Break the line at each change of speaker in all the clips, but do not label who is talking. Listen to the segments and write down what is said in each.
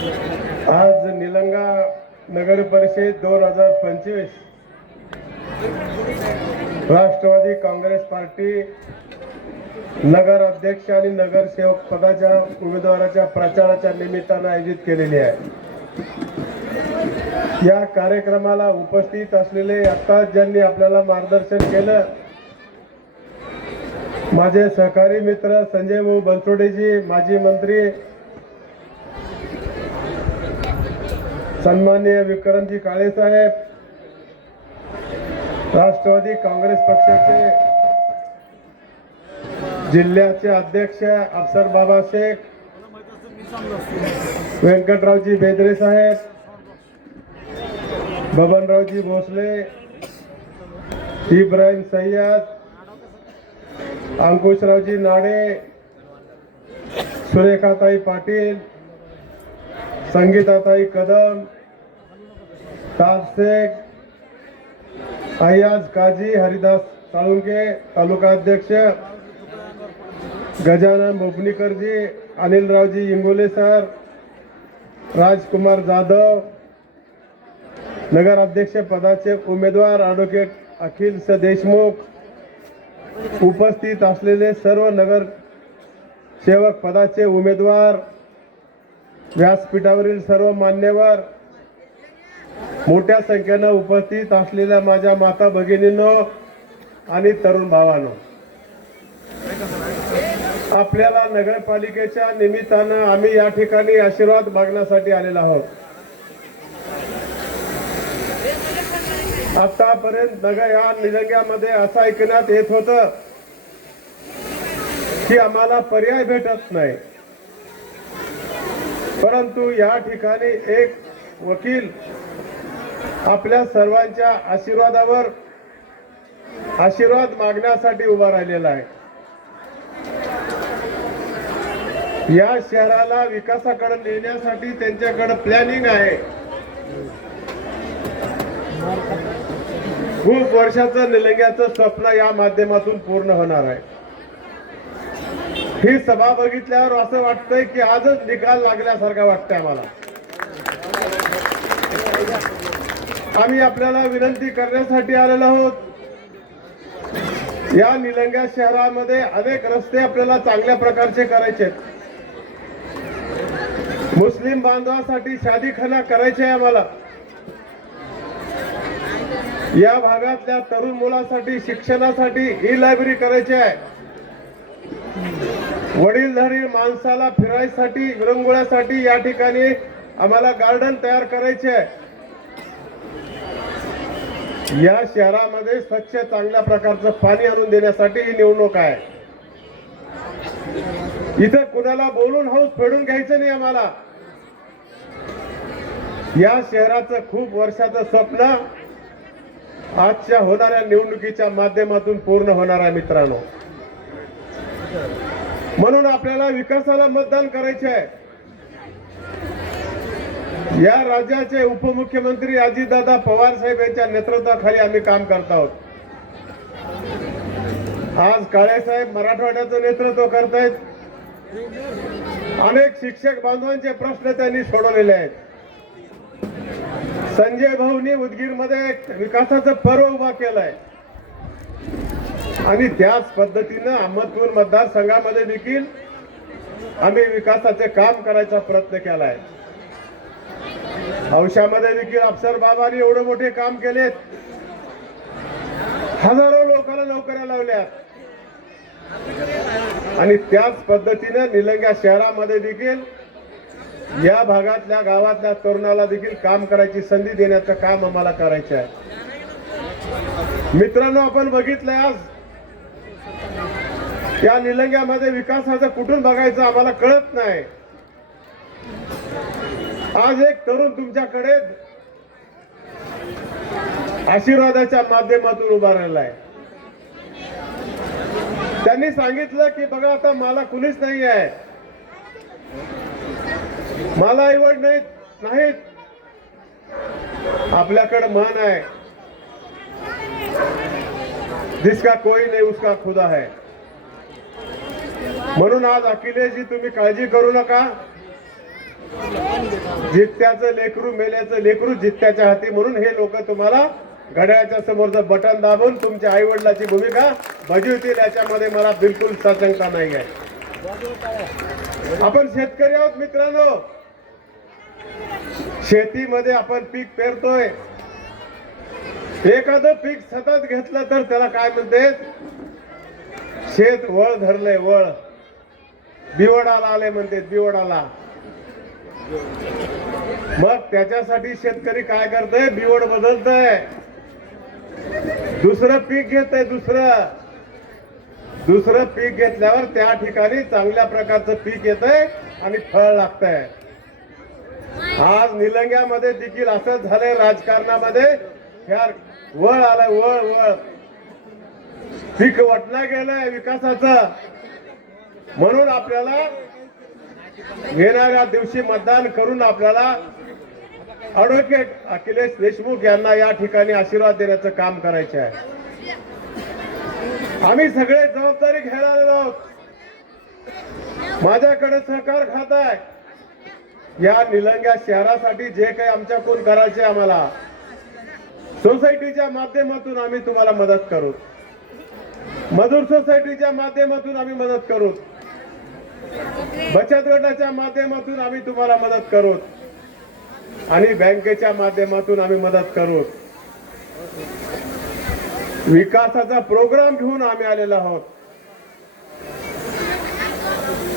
आज निलंगा नगर परिषद दोन हजार पंचवीस. राष्ट्रवादी काँग्रेस पार्टी नगर अध्यक्ष आणि नगरसेवक पदाच्या उमेदवाराच्या प्रचाराच्या निमित्तानं आयोजित केलेली आहे. या कार्यक्रमाला उपस्थित असलेले आता ज्यांनी आपल्याला मार्गदर्शन केलं माझे सहकारी मित्र संजय भाऊ बनसोडेजी माजी मंत्री सन्मान्य विक्रमजी काळे साहेब राष्ट्रवादी काँग्रेस पक्षाचे जिल्ह्याचे अध्यक्ष अफसर बाबा शेख व्यंकटरावजी बेदरे साहेब बबनरावजी भोसले इब्राहिम सय्यद अंकुशरावजी नाडे सुरेखाताई पाटील संगीताताई कदम ताज शेख अय्याज काजी हरिदास साळुंके तालुका अध्यक्ष गजानन बोपनीकरजी अनिलरावजी इंगोले सर राजकुमार जाधव नगर अध्यक्ष पदाचे उमेदवार ॲडव्होकेट अखिल स देशमुख उपस्थित असलेले सर्व नगर सेवक पदाचे उमेदवार व्यासपीठावरील सर्व मान्यवर मोठ्या संख्येनं उपस्थित असलेल्या माझ्या माता भगिनींनो आणि तरुण भावानो आपल्याला नगरपालिकेच्या निमित्तानं आम्ही या ठिकाणी आशीर्वाद मागण्यासाठी आलेलो आहोत. आतापर्यंत नगर या निलंग्यामध्ये असं ऐकण्यात येत होतं की आम्हाला पर्याय भेटत नाही. परंतु या ठिकाणी एक वकील आपल्या सर्वांच्या आशीर्वादावर आशीर्वाद मागण्यासाठी उभा राहिलेला आहे. या शहराला विकासाकडे नेण्यासाठी त्यांच्याकडे प्लॅनिंग आहे. खूप वर्षाचं निलंग्याचं स्वप्न या माध्यमातून पूर्ण होणार आहे. ही सभा बघितल्यावर असं वाटतंय की आजच निकाल लागल्यासारखा वाटतंय आम्हाला. आम्ही आपल्याला विनंती करण्यासाठी आलेलो आहोत. या निलंग्या शहरामध्ये अनेक रस्ते आपल्याला चांगल्या प्रकारचे करायचे मुस्लिम बांधवासाठी शादीखाना करायचे आहे आम्हाला. या भागातल्या तरुण मुलासाठी शिक्षणासाठी ई लायब्ररी करायची आहे. वडीलधारी माणसाला फिरायसाठी विरंगुळ्यासाठी या ठिकाणी आम्हाला गार्डन तयार करायचे आहे. या शहरामध्ये स्वच्छ चांगल्या प्रकारचं पाणी आणून देण्यासाठी ही निवडणूक आहे. इथं कुणाला बोलून हाऊस फेडून घ्यायचं नाही आम्हाला. या शहराचं खूप वर्षाचं स्वप्न आजच्या होणाऱ्या निवडणुकीच्या माध्यमातून पूर्ण होणार आहे मित्रांनो. म्हणून आपल्याला विकासाला मतदान करायचे आहे. या राज्याचे उपमुख्यमंत्री अजितदादा पवार साहेब यांच्या नेतृत्वाखाली आम्ही काम करत आहोत. आज काळे साहेब मराठवाड्याचं नेतृत्व करतायत अनेक शिक्षक बांधवांचे प्रश्न त्यांनी सोडवलेले आहेत. संजय भाऊनी उदगीरमध्ये विकासाचं पर्व उभा केलंय. आणि त्याच पद्धतीनं अहमदपूर मतदारसंघामध्ये देखील आम्ही विकासाचे काम करायचा प्रयत्न केलाय. औषामध्ये देखील अफसर बाबांनी एवढे मोठे काम केलेत. हजारो लोकांना नोकऱ्या लावल्यात. आणि त्याच पद्धतीनं निलंग्या शहरामध्ये देखील या भागातल्या गावातल्या तरुणाला देखील काम करायची संधी देण्याचं काम आम्हाला करायचं आहे मित्रांनो आपण बघितलंय आज या निलंग्यामध्ये विकासाचं कुठून बघायचं आम्हाला कळत नाही. आज एक तरुण तुमच्याकडे आशीर्वादाच्या माध्यमातून उभा राहिला आहे त्यांनी सांगितलं की बघा आता मला कुणीच नाही आहे. मला आईवड नाहीत नाहीत. आपल्याकडे मन आहे. जिसका कोई नाही उसका खुदा है। म्हणून आज अखिलेशजी तुम्ही काळजी करू नका। जित्त्याचं लेकरू मेल्याचं लेकरू जित्त्याच्या हाती म्हणून हे लोक तुम्हाला घड्याळच्या समोरचं बटन दाबून तुमच्या आई वडिलाची भूमिका बजवतील याच्यामध्ये मला बिलकुल सशंका नाही आहे. आपण शेतकरी आहोत मित्रांनो. शेतीमध्ये आपण पीक पेरतोय. एखादं पीक सतत घेतलं तर त्याला काय म्हणते? शेत वळ धरलंय वळ. बिवडाला आले म्हणते बिवडाला. मग त्याच्यासाठी शेतकरी काय करतोय? बिवड बदलतय. दुसरं पीक घेतय दुसरं. दुसरं पीक घेतल्यावर त्या ठिकाणी चांगल्या प्रकारचं पीक येतंय आणि फळ लागतंय. आज निलंग्यामध्ये देखील असंच झालंय राजकारणामध्ये. ह्या वळ आलाय वळ वळ. पीक वाटला गेलंय विकासाचं. म्हणून आपल्याला येणाऱ्या दिवशी मतदान करून आपल्याला ॲडव्होकेट अखिलेश देशमुख यांना या ठिकाणी आशीर्वाद देण्याचं काम करायचे आहे. आम्ही सगळे जबाबदारी घ्यायला आलेलो आहोत. माझ्याकडे सहकार खात आहे. या निलंग्या शहरासाठी जे काही आमच्याकडून करायचे आम्हाला सोसायटीच्या माध्यमातून आम्ही तुम्हाला मदत करू. मजूर सोसायटीच्या माध्यमातून आम्ही मदत करू. बचत गटाच्या माध्यमातून आम्ही तुम्हाला मदत करू. आणि बँकेच्या माध्यमातून आम्ही मदत करू. विकासाचा प्रोग्राम घेऊन आम्ही आलेलो आहोत.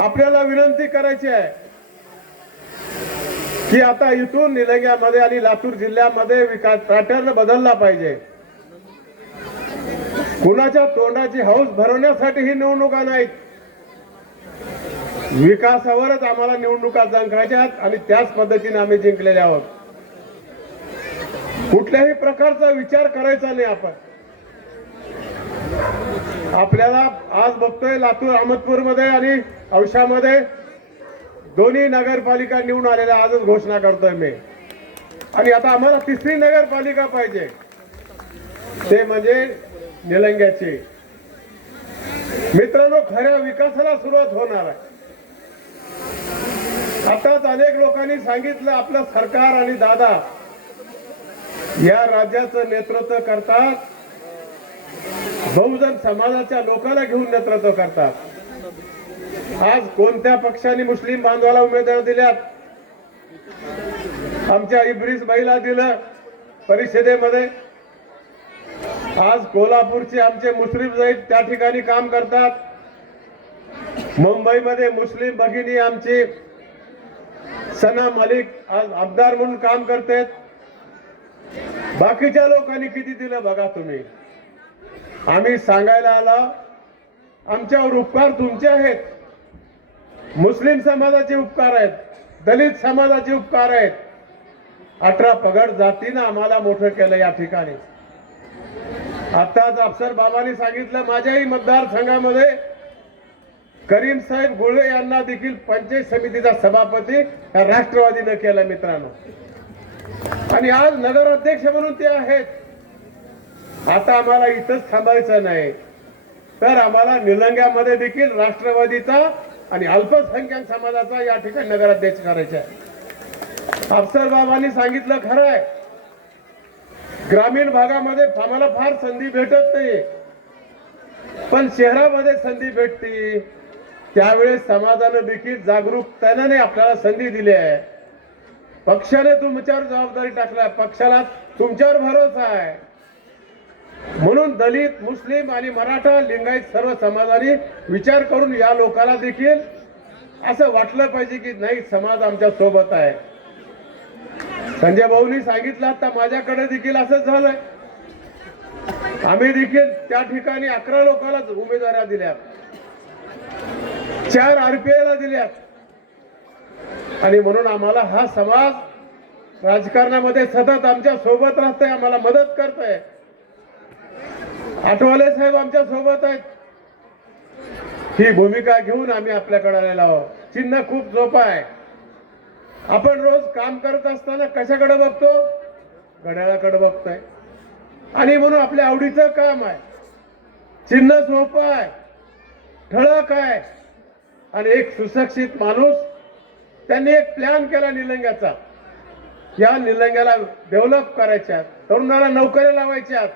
आपल्याला विनंती करायची आहे. की आता इथून निलंग्यामध्ये आणि लातूर जिल्ह्यामध्ये विकास पॅटर्न बदलला पाहिजे. कुणाच्या तोंडाची हौस भरवण्यासाठी ही निवडणुका नाहीत विकासावरच आम्हाला निवडणुका जिंकायच्या आहेत आणि त्याच पद्धतीने आम्ही जिंकलेले आहोत. कुठल्याही प्रकारचा विचार करायचा नाही आपण. आपल्याला आज बघतोय लातूर अहमदपूरमध्ये आणि औषामध्ये दोन्ही नगरपालिका निवडून आलेल्या आजच घोषणा करतोय मी. आणि आता आम्हाला तिसरी नगरपालिका पाहिजे. ते म्हणजे निलंग्याची. मित्रांनो खऱ्या विकासाला सुरुवात होणार आहे. आताच अनेक लोकांनी सांगितलं आपलं सरकार आणि दादा या राज्याचं नेतृत्व करतात. बहुजन समाजाच्या लोकांना घेऊन नेतृत्व करतात. आज कोणत्या पक्षाने मुस्लिम बांधवाला उमेदवार दिल्यात आमच्या इब्रिस बाईला दिलं परिषदेमध्ये. आज कोल्हापूरचे आमचे मुस्लिम जाईल त्या ठिकाणी काम करतात. मुंबईमध्ये मुस्लिम भगिनी आमची सना मलिक आज आमदार म्हणून काम करते बाकीच्या लोकांनी किती दिलं बघा तुम्ही. आम्ही सांगायला आला आमच्यावर उपकार तुमचे आहेत. मुस्लिम समाजाचे उपकार आहेत. दलित समाजाचे उपकार आहेत. अठरा पगड जातीनं आम्हाला मोठं केलं या ठिकाणी. आताच अफसर बाबांनी सांगितलं माझ्याही मतदारसंघामध्ये करीम साहेब गुळे यांना देखील पंचायत समितीचा सभापती राष्ट्रवादीनं केला मित्रांनो. आणि आज नगराध्यक्ष म्हणून ते आहेत. आता आम्हाला इथंच थांबायचं नाही. तर आम्हाला निलंग्यामध्ये देखील राष्ट्रवादीचा आणि अल्पसंख्याक समाजाचा या ठिकाणी नगराध्यक्ष करायचा आहे. अफसर बाबांनी सांगितलं खरं आहे. ग्रामीण भागामध्ये आम्हाला फार संधी भेटत नाही पण शहरामध्ये संधी भेटते. त्यावेळेस समाजानं देखील जागरूकतेने आपल्याला संधी दिली आहे. पक्षाने तुमच्यावर जबाबदारी टाकल्या पक्षाला तुमच्यावर भरोसा आहे. म्हणून दलित मुस्लिम आणि मराठा लिंगायत सर्व समाजाने विचार करून या लोकांना देखील असं वाटलं पाहिजे की नाही समाज आमच्यासोबत आहे. संजय भाऊनी सांगितलं आता माझ्याकडे देखील असंच झालंय. आम्ही देखील त्या ठिकाणी अकरा लोकांना उमेदवाऱ्या दिल्या चार आरपीआयला दिल्यात. आणि म्हणून आम्हाला हा समाज राजकारणामध्ये सतत आमच्यासोबत राहतोय आम्हाला मदत करतोय. आठवाले साहेब आमच्यासोबत आहेत. ही भूमिका घेऊन आम्ही आपल्याकडे आलेलो आहोत. चिन्ह खूप सोपं आहे. आपण रोज काम करत असताना कशाकडे बघतो? घड्याळाकडे बघतोय. आणि म्हणून आपल्या आवडीचं काम आहे. चिन्ह सोपं आहे. ठळक आहे. आणि एक सुशिक्षित माणूस त्यांनी एक प्लॅन केला निलंग्याचा. या निलंग्याला डेव्हलप करायच्या तरुणाला नोकऱ्या लावायच्यात.